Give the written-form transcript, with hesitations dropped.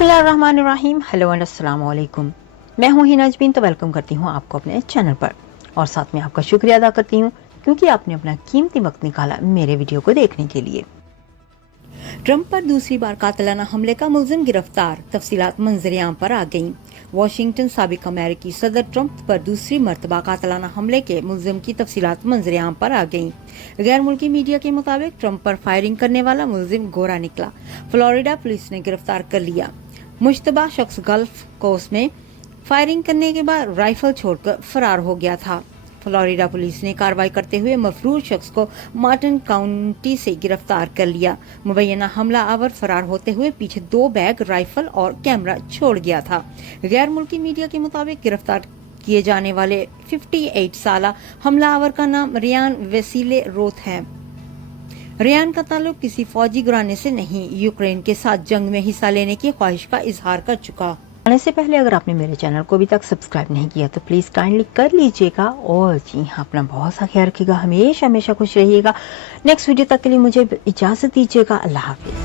बिस्मिल्लाहिर्रहमानिर्रहीम। Hello and अस्सलाम वालेकुम। मैं हूँ हिना अजमीन, तो वेलकम करती हूँ आपको अपने चैनल पर और साथ में आपका शुक्रिया अदा करती हूँ क्योंकि आपने अपना कीमती वक्त निकाला मेरे वीडियो को देखने के लिए। ट्रंप पर दूसरी बार कातिलाना हमले का मुलजिम गिरफ्तार, तफसीलात मंजर-ए-आम पर आ गईं। वाशिंगटन। साबिक अमेरिकी सदर ट्रंप पर दूसरी मर्तबा कातिलाना हमले के मुलजिम की तफसीलात मंजर-ए-आम पर आ गईं। गैर मुल्की मीडिया के मुताबिक ट्रंप पर फायरिंग करने वाला मुलजिम गोरा निकला। फ्लोरिडा पुलिस ने गिरफ्तार कर लिया। मुश्तबा शख्स गल्फ कोस्ट में फायरिंग करने के बाद राइफल छोड़कर फरार हो गया था। फ्लोरिडा पुलिस ने कार्रवाई करते हुए मफरूर शख्स को मार्टिन काउंटी से गिरफ्तार कर लिया। मुबैना हमला आवर फरार होते हुए पीछे 2 बैग, राइफल और कैमरा छोड़ गया था। गैर मुल्की मीडिया के मुताबिक गिरफ्तार किए जाने वाले 58 साला हमलावर का नाम रियान वेसीले रोथ है। रियान का ताल्लुक किसी फौजी घराने से नहीं, यूक्रेन के साथ जंग में हिस्सा लेने की ख्वाहिश का इजहार कर चुका। आने से पहले अगर आपने मेरे चैनल को अभी तक सब्सक्राइब नहीं किया तो प्लीज काइंडली कर लीजिएगा और जी हाँ, अपना बहुत सा ख्याल रखिएगा, हमेशा खुश रहिएगा। नेक्स्ट वीडियो तक के लिए मुझे इजाजत दीजिएगा। अल्लाह हाफिज।